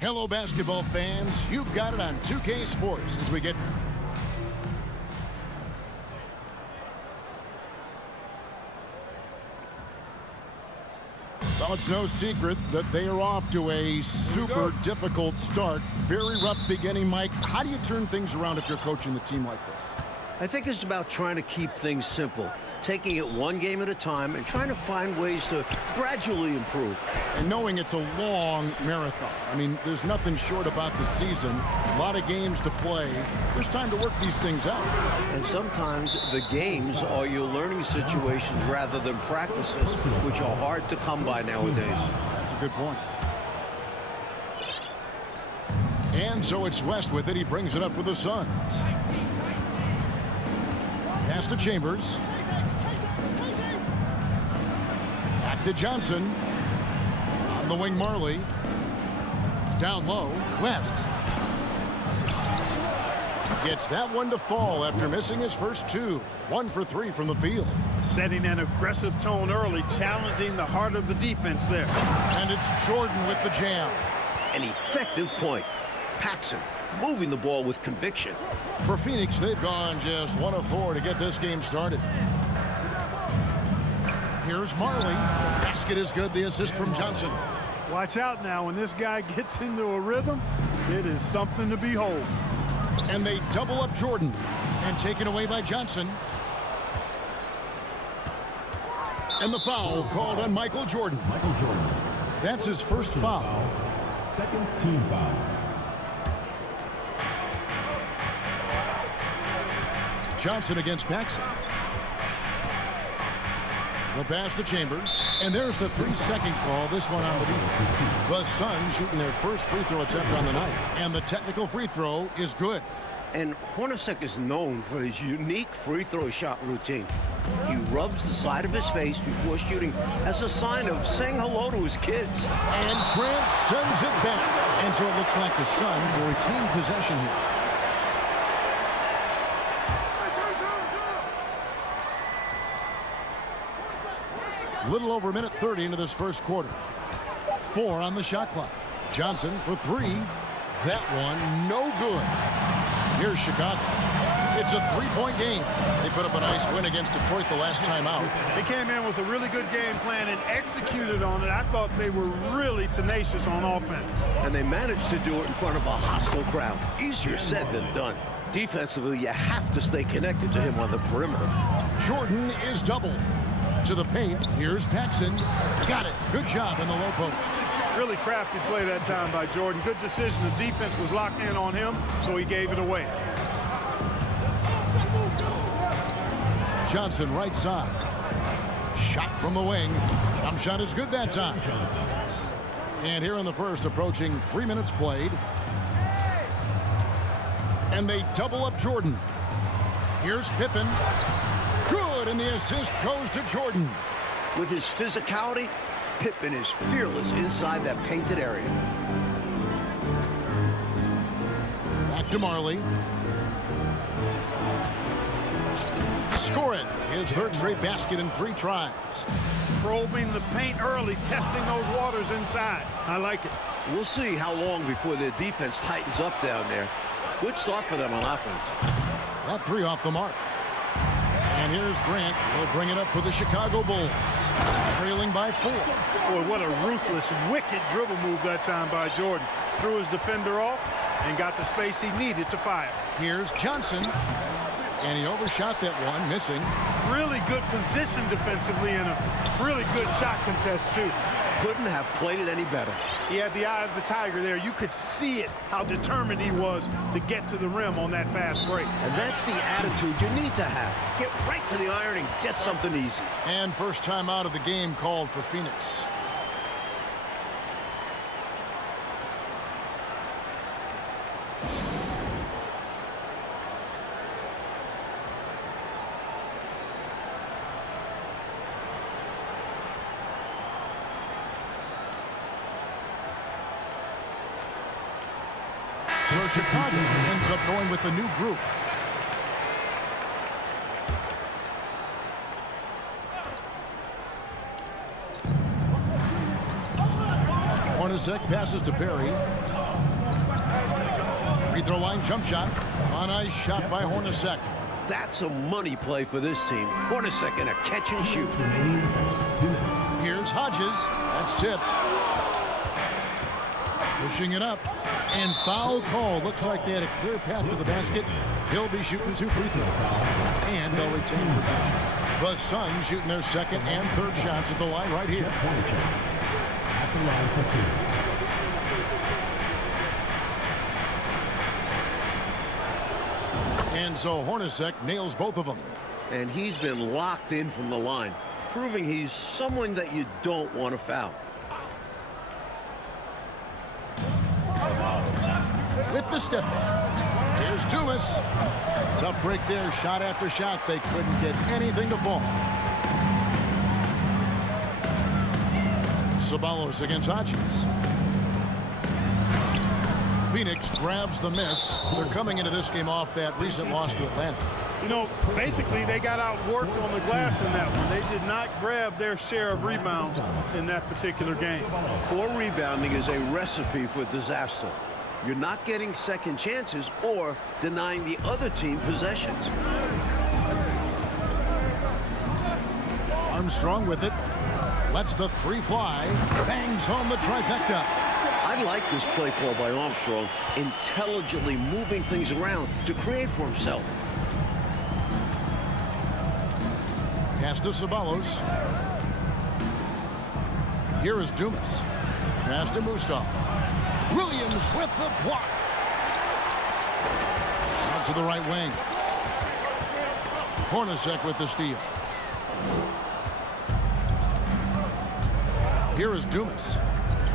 Hello, basketball fans. You've got it on 2K Sports as we get... Well, it's no secret that they are off to a super difficult start. Very rough beginning, Mike. How do you turn things around if you're coaching the team like this? I think it's about trying to keep things simple, taking it one game at a time and trying to find ways to gradually improve. And knowing it's a long marathon. I mean, there's nothing short about the season. A lot of games to play. There's time to work these things out. And sometimes the games are your learning situations rather than practices, which are hard to come by nowadays. That's a good point. And so it's West with it. He brings it up for the Suns. Pass to Chambers. Back to Johnson. On the wing, Marley. Down low, West. Gets that one to fall after missing his first two. 1 for 3 from the field. Setting an aggressive tone early, challenging the heart of the defense there. And it's Jordan with the jam. An effective point. Paxson moving the ball with conviction. For Phoenix, they've gone just 1 of 4 to get this game started. Here's Marley. Basket is good. The assist from Johnson. Watch out now. When this guy gets into a rhythm, it is something to behold. And they double up Jordan. And taken away by Johnson. And the foul called on Michael Jordan. That's his first foul. Second team foul. Johnson against Paxson. The pass to Chambers. And there's the 3-second call. This one on the defense. The Suns shooting their first free throw attempt on the night. And the technical free throw is good. And Hornacek is known for his unique free throw shot routine. He rubs the side of his face before shooting as a sign of saying hello to his kids. And Grant sends it back. And so it looks like the Suns will retain possession here. Little over a minute 30 into this first quarter. 4 on the shot clock. Johnson for 3. That one no good. Here's Chicago. It's a 3-point game. They put up a nice win against Detroit the last time out. They came in with a really good game plan and executed on it. I thought they were really tenacious on offense. And they managed to do it in front of a hostile crowd. Easier said than done. Defensively, you have to stay connected to him on the perimeter. Jordan is doubled. To the paint. Here's Paxson. Got it. Good job in the low post. Really crafty play that time by Jordan. Good decision. The defense was locked in on him, so he gave it away. Johnson right side. Shot from the wing. Jump shot is good that time. And here in the first, approaching 3 minutes played. And they double up Jordan. Here's Pippen. Good, and the assist goes to Jordan. With his physicality, Pippen is fearless inside that painted area. Back to Marley. Score it. His third straight basket in 3 tries. Probing the paint early, testing those waters inside. I like it. We'll see how long before their defense tightens up down there. Good start for them on offense. That 3 off the mark. And here's Grant. He'll bring it up for the Chicago Bulls. Trailing by 4. Boy, what a ruthless, wicked dribble move that time by Jordan. Threw his defender off and got the space he needed to fire. Here's Johnson. And he overshot that one, missing. Really good position defensively and a really good shot contest, too. Couldn't have played it any better. He had the eye of the tiger there. You could see it, how determined he was to get to the rim on that fast break. And that's the attitude you need to have. Get right to the iron and get something easy. And first time out of the game called for Phoenix. So Chicago ends up going with a new group. Hornacek passes to Perry. Free throw line jump shot. A nice shot by Hornacek. That's a money play for this team. Hornacek in a catch and shoot. Here's Hodges. That's tipped. Pushing it up. And foul call. Looks like they had a clear path to the basket. He'll be shooting 2 free throws. And they'll retain possession. The Suns shooting their second and third shots at the line right here. At the line for 2. And so Hornacek nails both of them. And he's been locked in from the line, proving he's someone that you don't want to foul. With the step back. Here's Dumas. Tough break there. Shot after shot. They couldn't get anything to fall. Ceballos against Hodges. Phoenix grabs the miss. They're coming into this game off that recent loss to Atlanta. You know, basically they got outworked on the glass in that one. They did not grab their share of rebounds in that particular game. Poor rebounding is a recipe for disaster. You're not getting second chances or denying the other team possessions. Armstrong with it. Lets the 3 fly. Bangs home the trifecta. I like this play call by Armstrong, intelligently moving things around to create for himself. Pass to Ceballos. Here is Dumas. Pass to Mustaf. Williams with the block. Out to the right wing. Hornacek with the steal. Here is Dumas.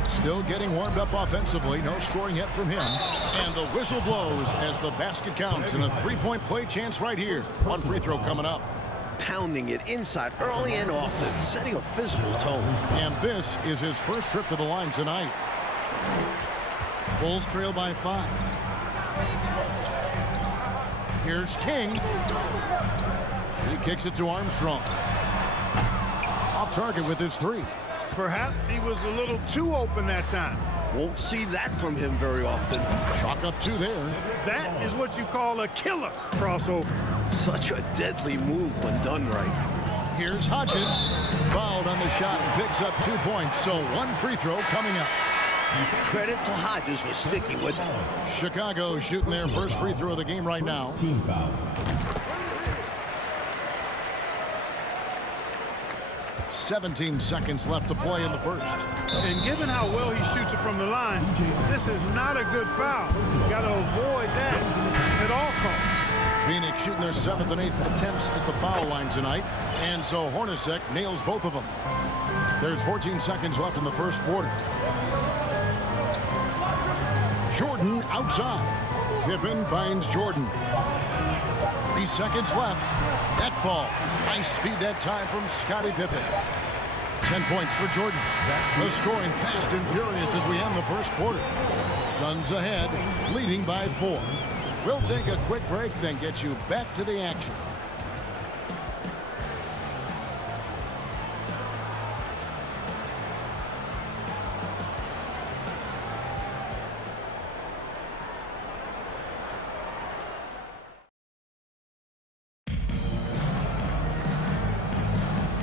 Still getting warmed up offensively. No scoring yet from him. And the whistle blows as the basket counts. And a 3-point play chance right here. 1 free throw coming up. Pounding it inside early and often, setting a physical tone. And this is his first trip to the line tonight. Bulls trail by 5. Here's King. He kicks it to Armstrong. Off target with his 3. Perhaps he was a little too open that time. Won't see that from him very often. Chalk up 2 there. That is what you call a killer crossover. Such a deadly move when done right. Here's Hodges. Fouled on the shot and picks up 2 points. So 1 free throw coming up. Credit to Hodges for sticking with it. Chicago shooting their first free throw of the game right now. Team foul. 17 seconds left to play in the first. And given how well he shoots it from the line, this is not a good foul. You got to avoid that at all costs. Phoenix shooting their 7th and 8th attempts at the foul line tonight. And so Hornacek nails both of them. There's 14 seconds left in the first quarter. Jordan outside. Pippen finds Jordan. 3 seconds left. That falls. Nice feed that time from Scottie Pippen. 10 points for Jordan. The scoring fast and furious as we end the first quarter. Suns ahead, leading by 4. We'll take a quick break, then get you back to the action.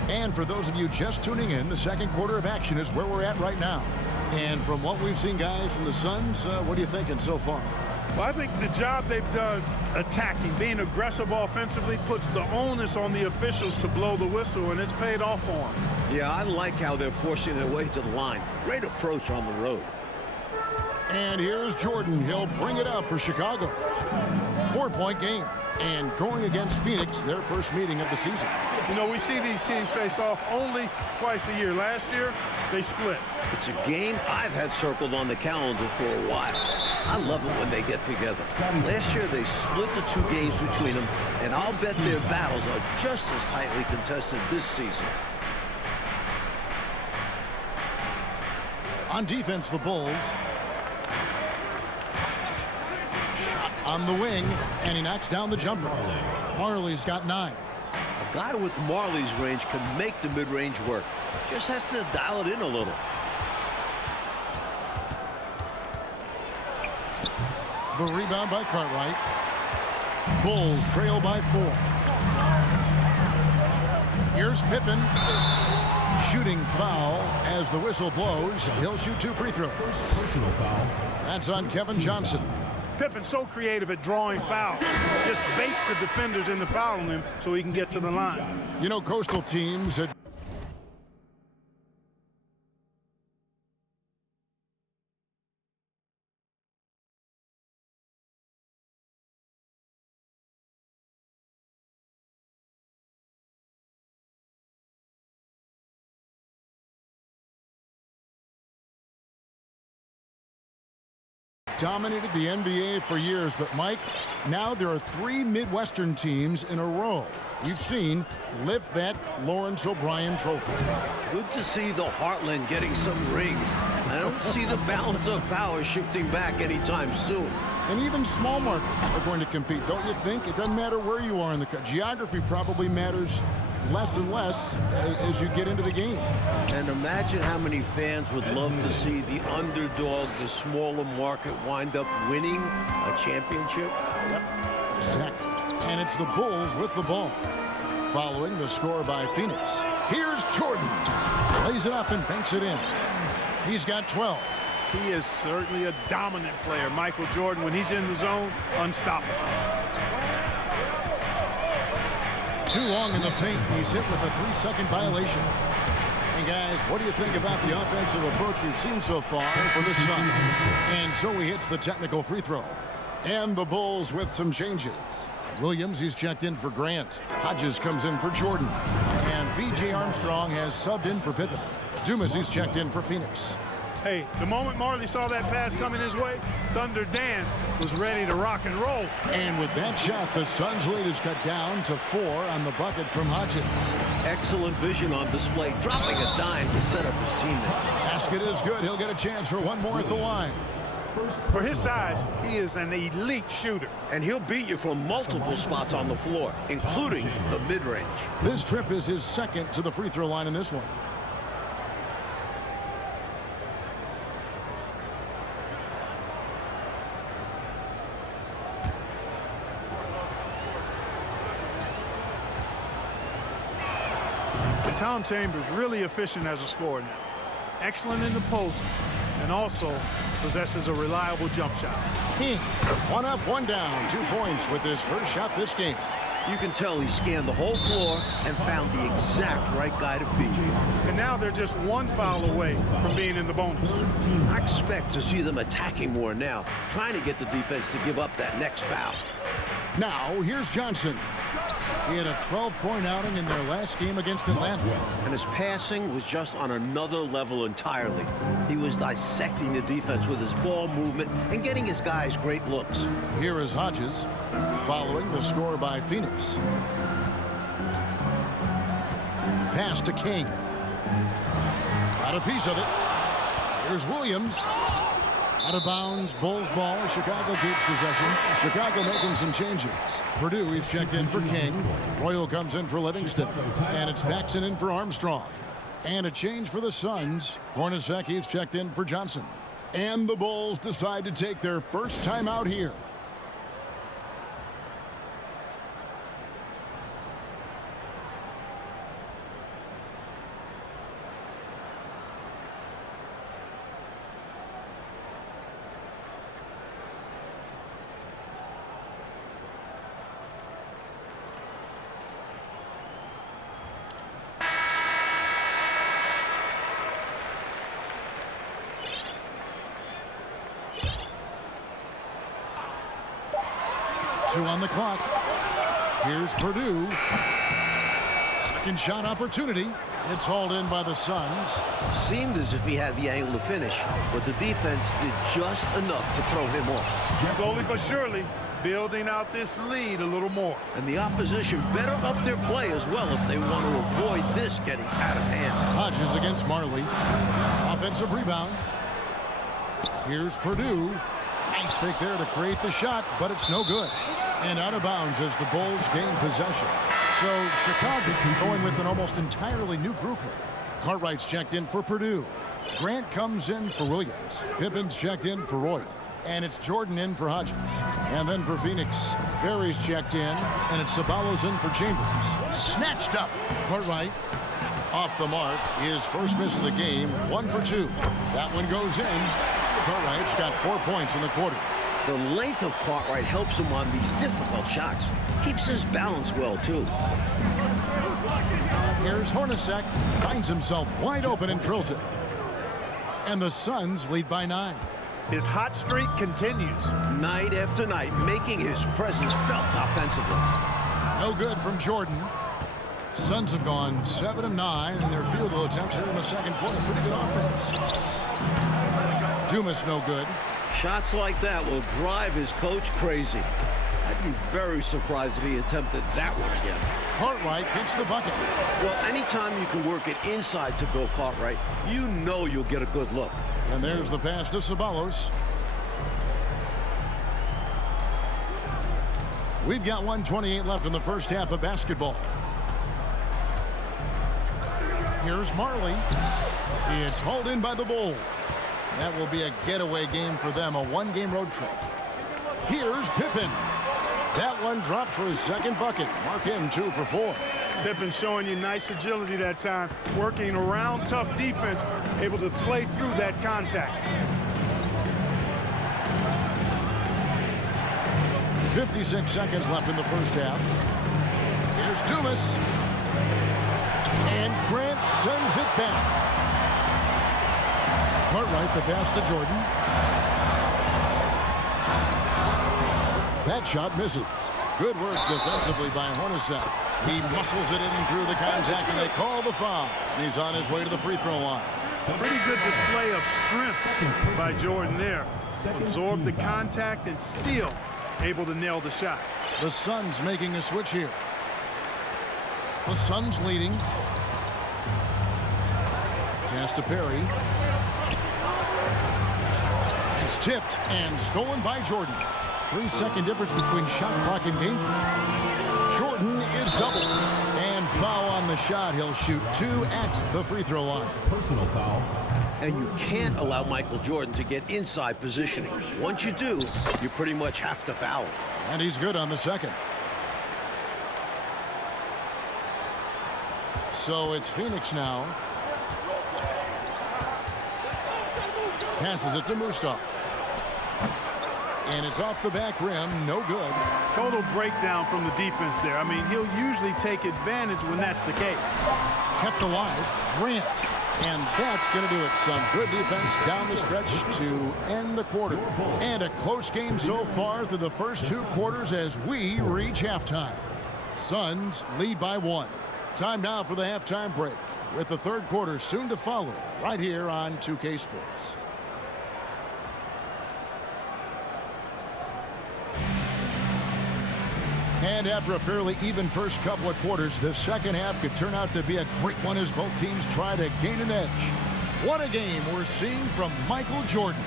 And for those of you just tuning in, the second quarter of action is where we're at right now. And from what we've seen, guys, from the Suns, what are you thinking so far? Well, I think the job they've done attacking, being aggressive offensively, puts the onus on the officials to blow the whistle, and it's paid off for them. Yeah, I like how they're forcing their way to the line. Great approach on the road. And here's Jordan. He'll bring it up for Chicago. 4-point game. And going against Phoenix, their first meeting of the season. You know, we see these teams face off only twice a year. Last year, they split. It's a game I've had circled on the calendar for a while. I love it when they get together. Last year, they split the 2 games between them, and I'll bet their battles are just as tightly contested this season. On defense, the Bulls. Shot on the wing, and he knocks down the jumper. Marley's got 9. A guy with Marley's range can make the mid-range work. Just has to dial it in a little. The rebound by Cartwright. Bulls trail by 4. Here's Pippen. Shooting foul as the whistle blows. He'll shoot 2 free throws. Personal foul. That's on Kevin Johnson. Pippen's so creative at drawing fouls. Just baits the defenders into fouling him so he can get to the line. You know, Coastal teams that dominated the NBA for years, but Mike, now there are 3 Midwestern teams in a row we've seen lift that Lawrence O'Brien trophy. Good to see the Heartland getting some rings. I don't see the balance of power shifting back anytime soon. And even small markets are going to compete, don't you think? It doesn't matter where you are in the country. Geography probably matters less and less as you get into the game. And imagine how many fans would love to see the underdog, the smaller market, wind up winning a championship. Yep, exactly. And it's the Bulls with the ball. Following the score by Phoenix. Here's Jordan. Lays it up and banks it in. He's got 12. He is certainly a dominant player. Michael Jordan, when he's in the zone, unstoppable. Too long in the paint. He's hit with a 3-second violation. And guys, what do you think about the offensive approach we've seen so far for this Sun? And so he hits the technical free throw. And the Bulls with some changes. Williams, he's checked in for Grant. Hodges comes in for Jordan. And B.J. Armstrong has subbed in for Pippen. Dumas, he's checked in for Phoenix. Hey, the moment Marley saw that pass coming his way, Thunder Dan was ready to rock and roll. And with that shot, the Suns' lead is cut down to 4 on the bucket from Hodges. Excellent vision on display, dropping a dime to set up his teammate. Basket is good. He'll get a chance for one more at the line. For his size, he is an elite shooter. And he'll beat you from multiple spots on the floor, including the mid-range. This trip is his second to the free throw line in this one. Tom Chambers really efficient as a scorer now. Excellent in the post and also possesses a reliable jump shot. King, 1 up, 1 down, 2 points with his first shot this game. You can tell he scanned the whole floor and found the exact right guy to feed. And now they're just 1 foul away from being in the bonus. I expect to see them attacking more now, trying to get the defense to give up that next foul. Now, here's Johnson. He had a 12-point outing in their last game against Atlanta. And his passing was just on another level entirely. He was dissecting the defense with his ball movement and getting his guys great looks. Here is Hodges, following the score by Phoenix. Pass to King. Got a piece of it. Here's Williams. Out of bounds, Bulls ball. Chicago keeps possession. Chicago making some changes. Purdue, he's checked in for King. Royal comes in for Livingston. And it's Paxson in for Armstrong. And a change for the Suns. Hornacek, he's checked in for Johnson. And the Bulls decide to take their first time out here. Two on the clock. Here's Purdue. Second shot opportunity. It's hauled in by the Suns. Seemed as if he had the angle to finish, but the defense did just enough to throw him off. Slowly but surely, building out this lead a little more. And the opposition better up their play as well if they want to avoid this getting out of hand. Hodges against Marley. Offensive rebound. Here's Purdue. Nice fake there to create the shot, but it's no good. And out of bounds as the Bulls gain possession. So Chicago going with an almost entirely new group here. Cartwright's checked in for Purdue. Grant comes in for Williams. Pippen's checked in for Royal. And it's Jordan in for Hodges. And then for Phoenix, Berry's checked in, and it's Ceballos in for Chambers. Snatched up. Cartwright off the mark. His first miss of the game, 1 for 2. That one goes in. Cartwright's got 4 points in the quarter. The length of Cartwright helps him on these difficult shots. Keeps his balance well, too. Here's Hornacek. Finds himself wide open and drills it. And the Suns lead by 9. His hot streak continues. Night after night, making his presence felt offensively. No good from Jordan. Suns have gone 7 of 9 in their field goal attempts here in the second quarter. Pretty good offense. Dumas no good. Shots like that will drive his coach crazy. I'd be very surprised if he attempted that one again. Cartwright gets the bucket. Well, anytime you can work it inside to Bill Cartwright, you know you'll get a good look. And there's the pass to Ceballos. We've got 1:28 left in the first half of basketball. Here's Marley. It's hauled in by the Bulls. That will be a getaway game for them, a one-game road trip. Here's Pippen. That one dropped for his second bucket. Mark him 2 for 4. Pippen showing you nice agility that time, working around tough defense, able to play through that contact. 56 seconds left in the first half. Here's Dumas. And Grant sends it back. Cartwright, the pass to Jordan. That shot misses. Good work defensively by Hornacek. He muscles it in through the contact, and they call the foul. And he's on his way to the free throw line. Pretty good display of strength by Jordan there. Absorbed the contact and still able to nail the shot. The Suns making a switch here. The Suns leading. Pass to Perry. It's tipped and stolen by Jordan. 3-second difference between shot clock and game clock. Jordan is doubled. And foul on the shot. He'll shoot 2 at the free throw line. Personal foul. And you can't allow Michael Jordan to get inside positioning. Once you do, you pretty much have to foul him. And he's good on the second. So it's Phoenix now. Passes it to Mustaf. And it's off the back rim. No good. Total breakdown from the defense there. I mean, he'll usually take advantage when that's the case. Kept alive. Grant. And that's going to do it. Some good defense down the stretch to end the quarter. And a close game so far through the first 2 quarters as we reach halftime. Suns lead by 1. Time now for the halftime break, with the third quarter soon to follow right here on 2K Sports. And after a fairly even first couple of quarters, the second half could turn out to be a great one as both teams try to gain an edge. What a game we're seeing from Michael Jordan.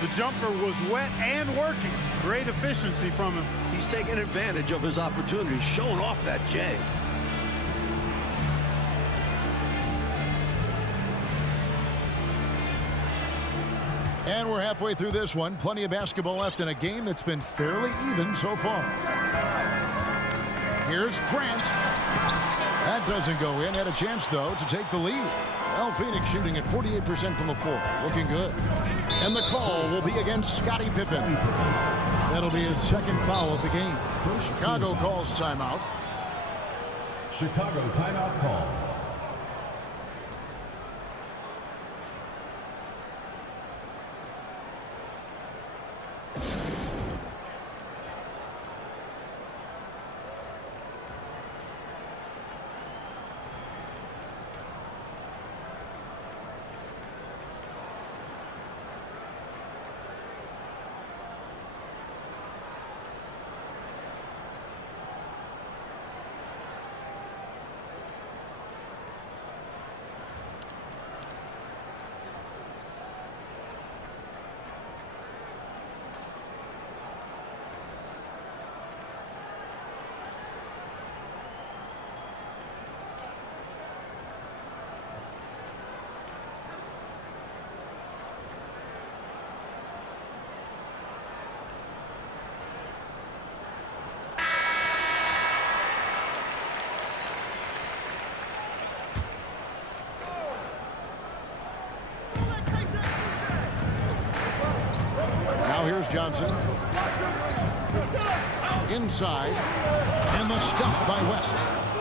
The jumper was wet and working. Great efficiency from him. He's taking advantage of his opportunities, showing off that J. And we're halfway through this one. Plenty of basketball left in a game that's been fairly even so far. Here's Grant. That doesn't go in. Had a chance, though, to take the lead. Well, Phoenix shooting at 48% from the floor. Looking good. And the call will be against Scottie Pippen. That'll be his second foul of the game. Chicago calls timeout. Chicago timeout call. Now here's Johnson. Inside. And the stuff by West.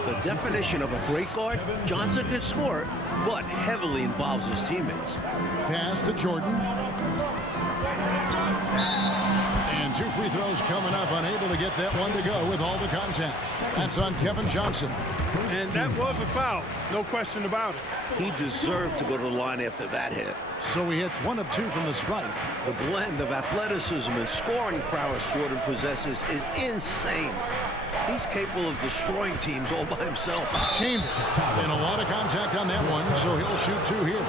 The definition of a great guard, Johnson can score, but heavily involves his teammates. Pass to Jordan. And 2 free throws coming up, unable to get that one to go with all the contact. That's on Kevin Johnson. And that was a foul, no question about it. He deserved to go to the line after that hit. So he hits 1 of 2 from the stripe. The blend of athleticism and scoring prowess Jordan possesses is insane. He's capable of destroying teams all by himself. Chambers. And a lot of contact on that one, so he'll shoot 2 here.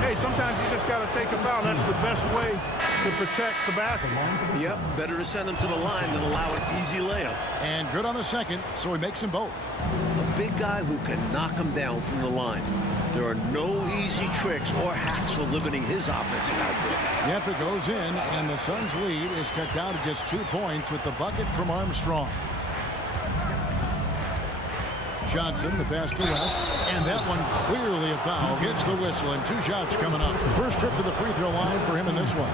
Hey, sometimes you just got to take a foul. That's the best way to protect the basket. Yep, better to send him to the line than allow an easy layup. And good on the second, so he makes them both. A big guy who can knock him down from the line. There are no easy tricks or hacks for limiting his offensive output. Yep, it goes in, and the Suns' lead is cut down to just 2 points with the bucket from Armstrong. Johnson, the pass to West, and that one clearly a foul. Gets the whistle, and 2 shots coming up. First trip to the free throw line for him in this one.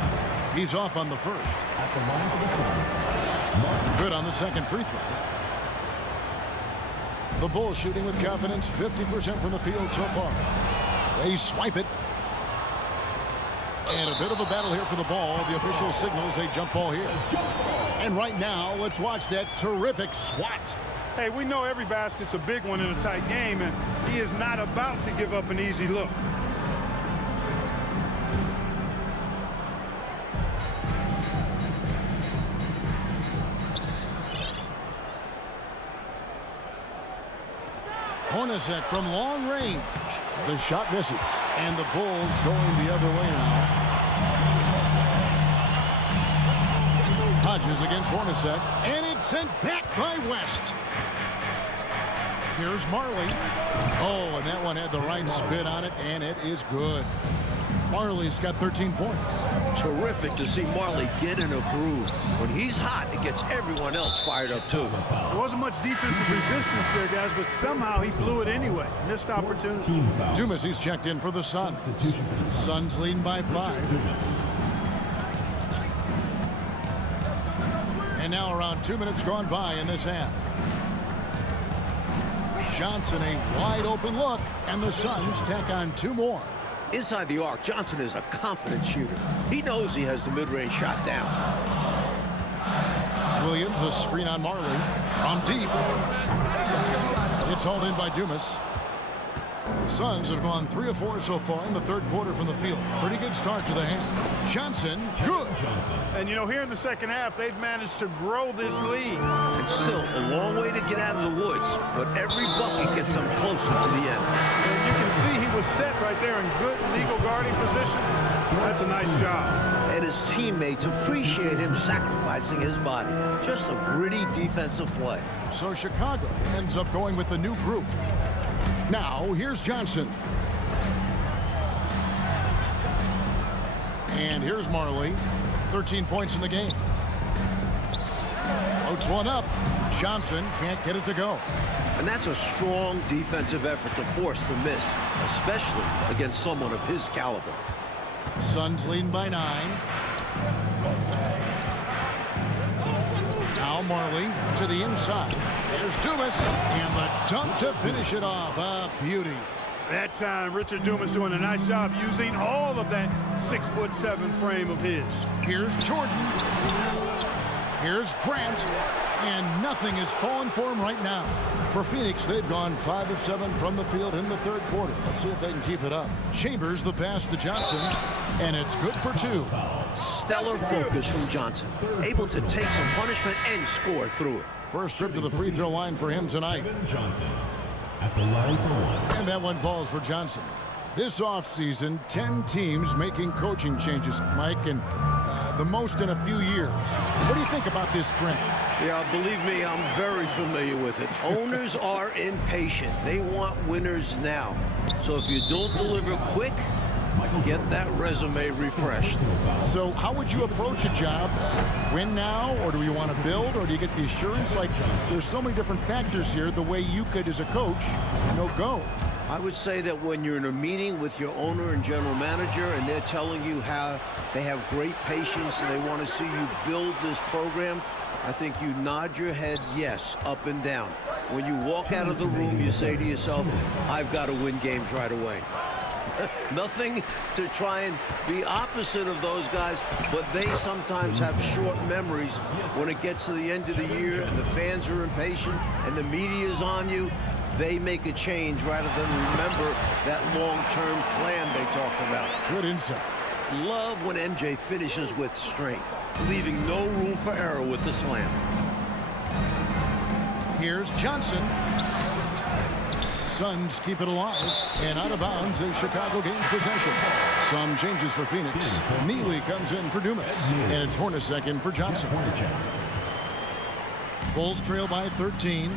He's off on the first. At the line for the Suns. Good on the second free throw. The Bulls shooting with confidence, 50% from the field so far. They swipe it. And a bit of a battle here for the ball. The official signals a jump ball here. And right now, let's watch that terrific swat. Hey, we know every basket's a big one in a tight game, and he is not about to give up an easy look. Hornacek from long range. The shot misses. And the Bulls going the other way now. Hodges against Hornacek. And it's sent back by West. Here's Marley. Oh, and that one had the right spin on it, and it is good. Marley's got 13 points. Terrific to see Marley get in a groove. When he's hot, it gets everyone else fired up too. There wasn't much defensive resistance there, guys, but somehow he blew it anyway. Missed opportunity. Dumas, he's checked in for the Suns. Suns leading by 5. And now around 2 minutes gone by in this half. Johnson, a wide open look, and the Suns tack on 2 more. Inside the arc, Johnson is a confident shooter. He knows he has the mid-range shot down. Williams, a screen on Marley. From deep. It's hauled in by Dumas. The Suns have gone 3 of 4 so far in the third quarter from the field. Pretty good start to the half. Johnson, good. And, you know, here in the second half, they've managed to grow this lead. It's still a long way to get out of the woods, but every bucket gets them closer to the end. And you can see he was set right there in good legal guarding position. That's a nice job. And his teammates appreciate him sacrificing his body. Just a gritty defensive play. So Chicago ends up going with the new group. Now, here's Johnson. And here's Marley. 13 points in the game. Floats one up. Johnson can't get it to go. And that's a strong defensive effort to force the miss, especially against someone of his caliber. Suns leading by 9. Now Marley to the inside. There's Dumas, and the dunk to finish it off. A beauty. That time, Richard Dumas doing a nice job using all of that 6'7" frame of his. Here's Jordan. Here's Grant. And nothing is falling for him right now. For Phoenix, they've gone 5 of 7 from the field in the third quarter. Let's see if they can keep it up. Chambers, the pass to Johnson, and it's good for 2. Stellar focus from Johnson. Able to take some punishment and score through it. First trip to the free throw line for him tonight. Johnson at the line for 1. And that one falls for Johnson. This offseason, 10 teams making coaching changes, Mike, and the most in a few years. What do you think about this trend? Yeah, believe me, I'm very familiar with it. Owners are impatient. They want winners now. So if you don't deliver quick, get that resume refreshed. So how would you approach a job? Win now, or do you want to build, or do you get the assurance? Like, there's so many different factors here, the way you could, as a coach, go. I would say that when you're in a meeting with your owner and general manager and they're telling you how they have great patience and they want to see you build this program, I think you nod your head yes, up and down. When you walk out of the room, you say to yourself, I've got to win games right away. Nothing to try and be opposite of those guys, but they sometimes have short memories when it gets to the end of the year and the fans are impatient and the media is on you. They make a change rather than remember that long-term plan they talked about. Good insight. Love when MJ finishes with strength, leaving no room for error with the slam. Here's Johnson. Suns keep it alive, and out of bounds as Chicago gains possession. Some changes for Phoenix. Neely comes in for Dumas, and it's Hornacek in for Johnson. Bulls trail by 13.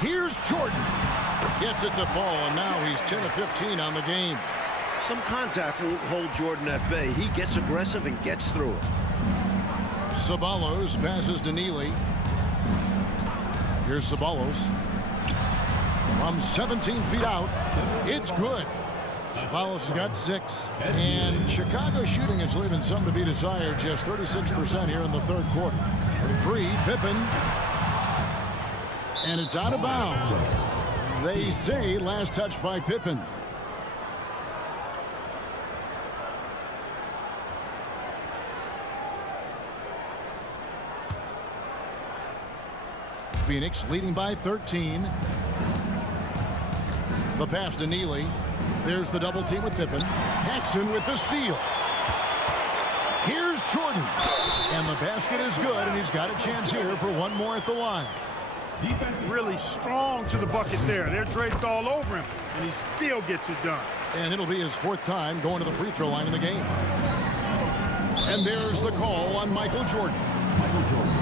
Here's Jordan. Gets it to fall, and now he's 10 of 15 on the game. Some contact won't hold Jordan at bay. He gets aggressive and gets through it. Ceballos passes to Neely. Here's Ceballos. From 17 feet out, it's good. Ceballos has got 6. And Chicago shooting is leaving some to be desired. Just 36% here in the third quarter. For 3, Pippen. And it's out of bounds. They say last touch by Pippen. Phoenix leading by 13. The pass to Neely. There's the double team with Pippen. Paxson with the steal. Here's Jordan. And the basket is good, and he's got a chance here for one more at the line. Defense really strong to the bucket there. They're draped all over him, and he still gets it done. And it'll be his 4th time going to the free throw line in the game. And there's the call on Michael Jordan.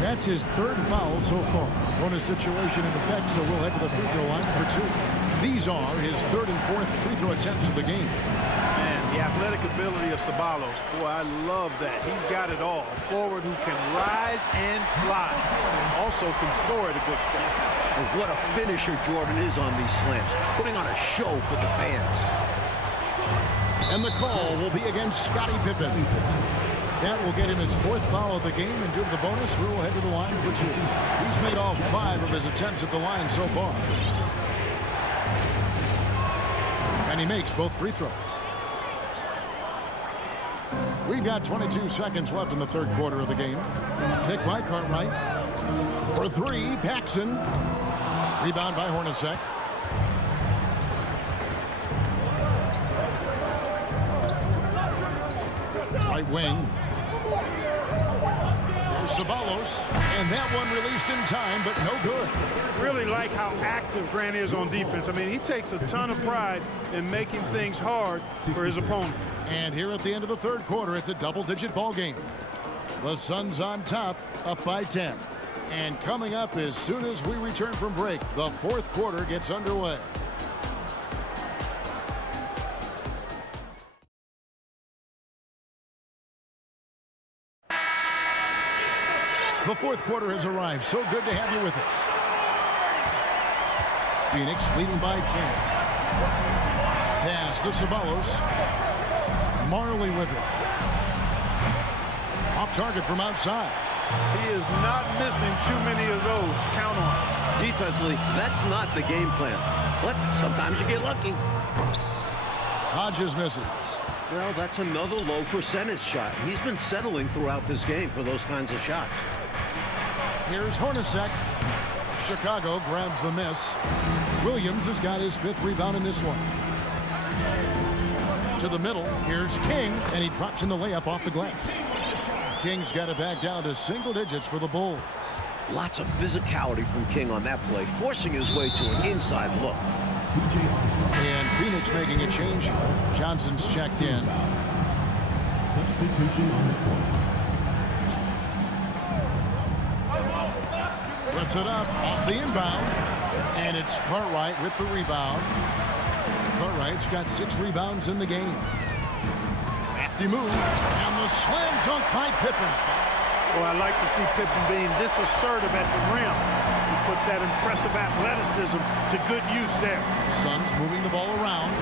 That's his 3rd foul so far. Bonus situation in effect, so we'll head to the free throw line for 2. These are his 3rd and 4th free throw attempts of the game. Man, the athletic ability of Ceballos, boy, I love that. He's got it all. A forward who can rise and fly, and also can score at a good clip. What a finisher Jordan is on these slams, putting on a show for the fans. And the call will be against Scottie Pippen. That will get him his 4th foul of the game, and due to the bonus, we will head to the line for 2. He's made all 5 of his attempts at the line so far. And he makes both free throws. We've got 22 seconds left in the third quarter of the game. Pick by Cartwright. For 3, Paxson. Rebound by Hornacek. Right wing. Ceballos, and that one released in time, but no good. Really like how active Grant is on defense. I mean, he takes a ton of pride in making things hard for his opponent. And here at the end of the third quarter, it's a double-digit ball game. The Suns on top, up by 10. And coming up as soon as we return from break, the 4th quarter gets underway. The 4th quarter has arrived. So good to have you with us. Phoenix leading by 10. Pass to Ceballos. Marley with it. Off target from outside. He is not missing too many of those. Count on it. Defensively, that's not the game plan. But sometimes you get lucky. Hodges misses. Well, that's another low percentage shot. He's been settling throughout this game for those kinds of shots. Here's Hornacek. Chicago grabs the miss. Williams has got his 5th rebound in this one. To the middle, here's King, and he drops in the layup off the glass. King's got it back down to single digits for the Bulls. Lots of physicality from King on that play, forcing his way to an inside look. And Phoenix making a change here. Johnson's checked in. Substitution on the court. Puts it up off the inbound. And it's Cartwright with the rebound. Cartwright's got 6 rebounds in the game. Crafty move. And the slam dunk by Pippen. Well, I like to see Pippen being this assertive at the rim. He puts that impressive athleticism to good use there. Suns moving the ball around.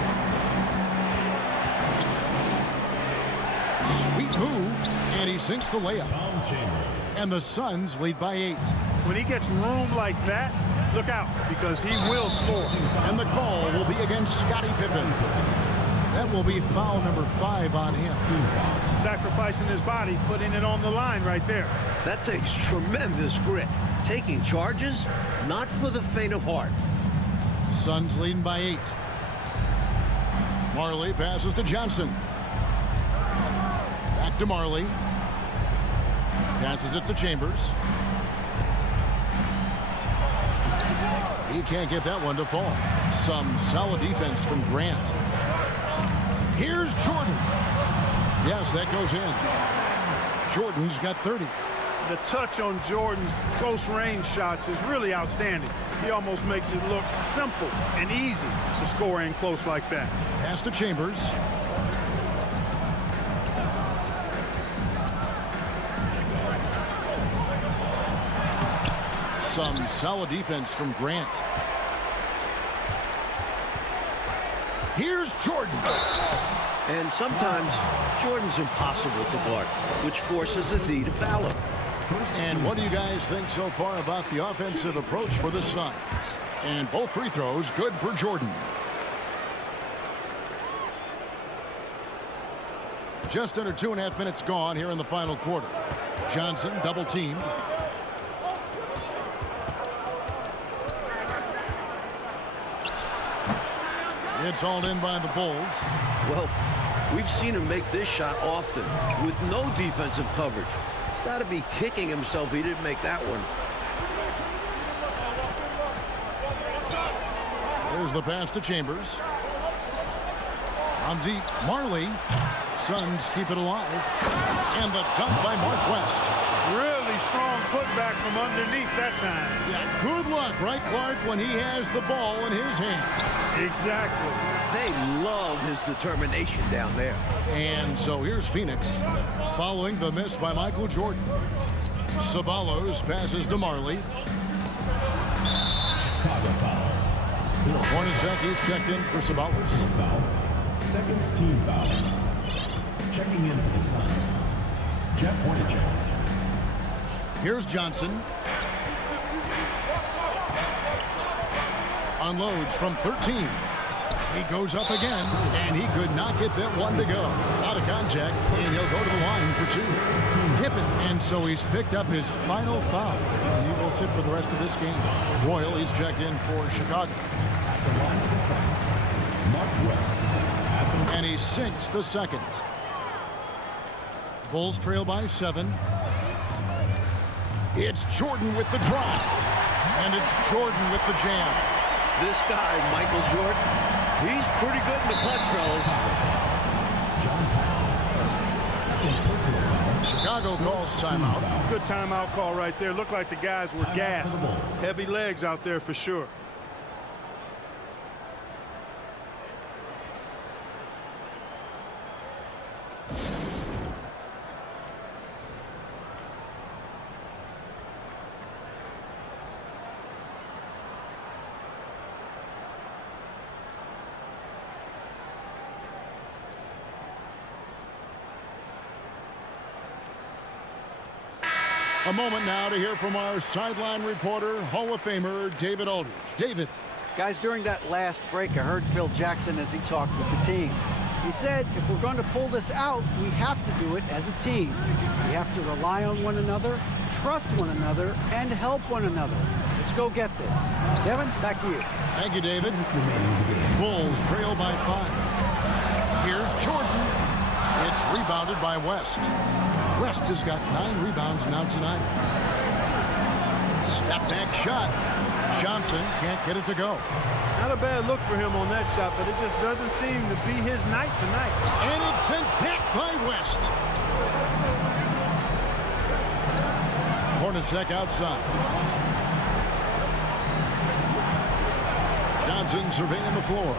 Sweet move, and he sinks the layup. Tom Chambers. And the Suns lead by 8. When he gets room like that, look out, because he will score. And the call will be against Scottie Pippen. That will be foul number 5 on him. Sacrificing his body, putting it on the line right there. That takes tremendous grit. Taking charges, not for the faint of heart. Suns leading by 8. Marley passes to Johnson. Back to Marley. Passes it to Chambers. He can't get that one to fall. Some solid defense from Grant. Here's Jordan. Yes, that goes in. Jordan's got 30. The touch on Jordan's close range shots is really outstanding. He almost makes it look simple and easy to score in close like that. Pass to Chambers. Some solid defense from Grant. Here's Jordan. And sometimes Jordan's impossible to guard, which forces the D to foul him. And what do you guys think so far about the offensive approach for the Suns? And both free throws good for Jordan. Just under 2.5 minutes gone here in the final quarter. Johnson double teamed. It's hauled in by the Bulls. Well, we've seen him make this shot often with no defensive coverage. He's got to be kicking himself he didn't make that one. There's the pass to Chambers. On deep, Marley. Suns keep it alive. And the dunk by Mark West. Really strong putback from underneath that time. Yeah, good luck, right, Clark, when he has the ball in his hand. Exactly. They love his determination down there. And so here's Phoenix following the miss by Michael Jordan. Ceballos passes to Marley. Chicago foul. Hornacek is checked in for Ceballos. Foul. Second team foul. Checking in for the Suns. Jeff Hornacek. Here's Johnson. Unloads from 13. He goes up again, and he could not get that one to go. Out of contact, and he'll go to the line for 2. Pippen, and so he's picked up his final foul. He will sit for the rest of this game. Royal, he's checked in for Chicago. At the line for the Suns. Mark West. And he sinks the second. Bulls trail by 7. It's Jordan with the drop. And it's Jordan with the jam. This guy, Michael Jordan, he's pretty good in the clutch, fellas. John Paxson. Second personal foul. Chicago calls timeout. Good timeout call right there. Looked like the guys were gassed. Heavy legs out there for sure. A moment now to hear from our sideline reporter, Hall of Famer David Aldridge. David. Guys, during that last break, I heard Phil Jackson as he talked with the team. He said, if we're going to pull this out, we have to do it as a team. We have to rely on one another, trust one another, and help one another. Let's go get this. Devin, back to you. Thank you, David. Bulls trail by 5. Here's Jordan. It's rebounded by West. West has got 9 rebounds now tonight. Step back shot. Johnson can't get it to go. Not a bad look for him on that shot, but it just doesn't seem to be his night tonight. And it's sent back by West. Hornacek outside. Johnson surveying the floor.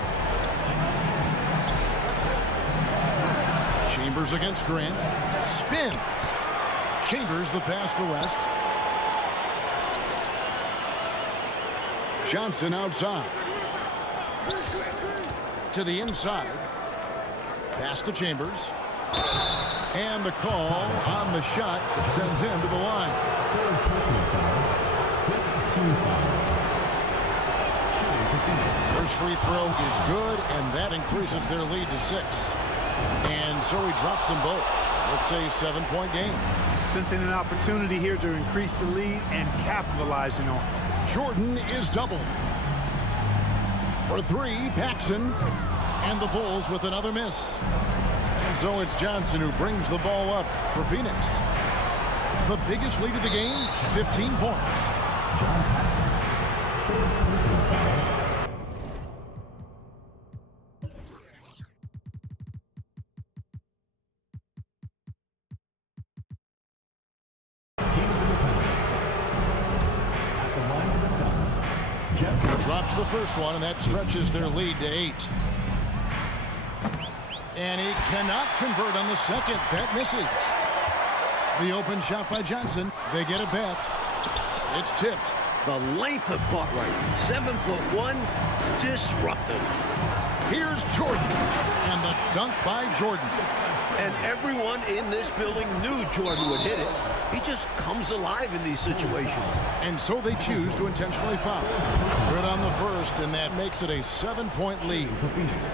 Chambers against Grant. Spins. Chambers the pass to West. Johnson outside. To the inside. Pass to Chambers. And the call on the shot that sends him to the line. Third personal foul. Fifth team foul. Shooting for Phoenix. First free throw is good, and that increases their lead to 6. And so he drops them both. It's a 7-point game. Sensing an opportunity here to increase the lead and capitalizing on it. Jordan is doubled. For 3, Paxson. And the Bulls with another miss. And so it's Johnson who brings the ball up for Phoenix. The biggest lead of the game, 15 points. John Paxson. Third personal foul. Teams in the penalty. At the line for the Suns. Jeff Drops the first one, and that stretches their lead to 8. And he cannot convert on the second. That misses. The open shot by Johnson. They get it back. It's tipped. The length of Cartwright. 7'1", disruptive. Here's Jordan. And the dunk by Jordan. And everyone in this building knew Jordan would hit it. He just comes alive in these situations. And so they choose to intentionally foul. Good on the first, and that makes it a 7-point lead. for Phoenix.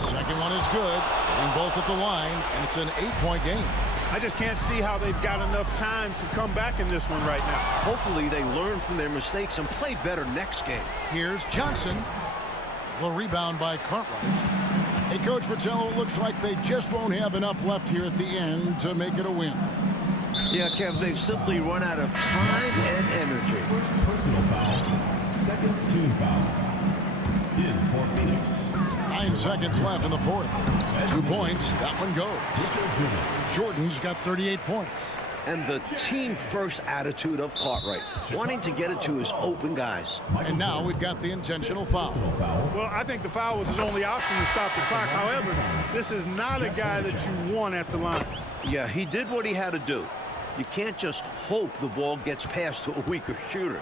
Second one is good. And both at the line, and it's an 8-point game. I just can't see how they've got enough time to come back in this one right now. Hopefully they learn from their mistakes and play better next game. Here's Johnson. The rebound by Cartwright. Hey, Coach Fratello, it looks like they just won't have enough left here at the end to make it a win. Yeah, Kev, they've simply run out of time and energy. First personal foul. Second team foul. In for Phoenix. 9 seconds left in the fourth. 2 points. That one goes. Jordan's got 38 points. And the team-first attitude of Cartwright, wanting to get it to his open guys. And now we've got the intentional foul. Well, I think the foul was his only option to stop the clock. However, this is not a guy that you want at the line. Yeah, he did what he had to do. You can't just hope the ball gets passed to a weaker shooter.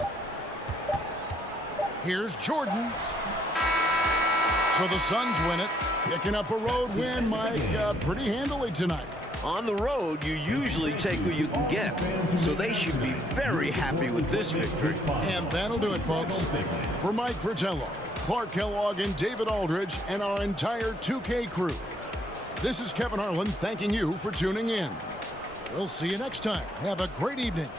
Here's Jordan. So the Suns win it, picking up a road win, Mike, pretty handily tonight. On the road, you usually take what you can get, so they should be very happy with this victory. And that'll do it, folks. For Mike Fratello, Clark Kellogg, and David Aldridge, and our entire 2K crew, this is Kevin Harlan thanking you for tuning in. We'll see you next time. Have a great evening.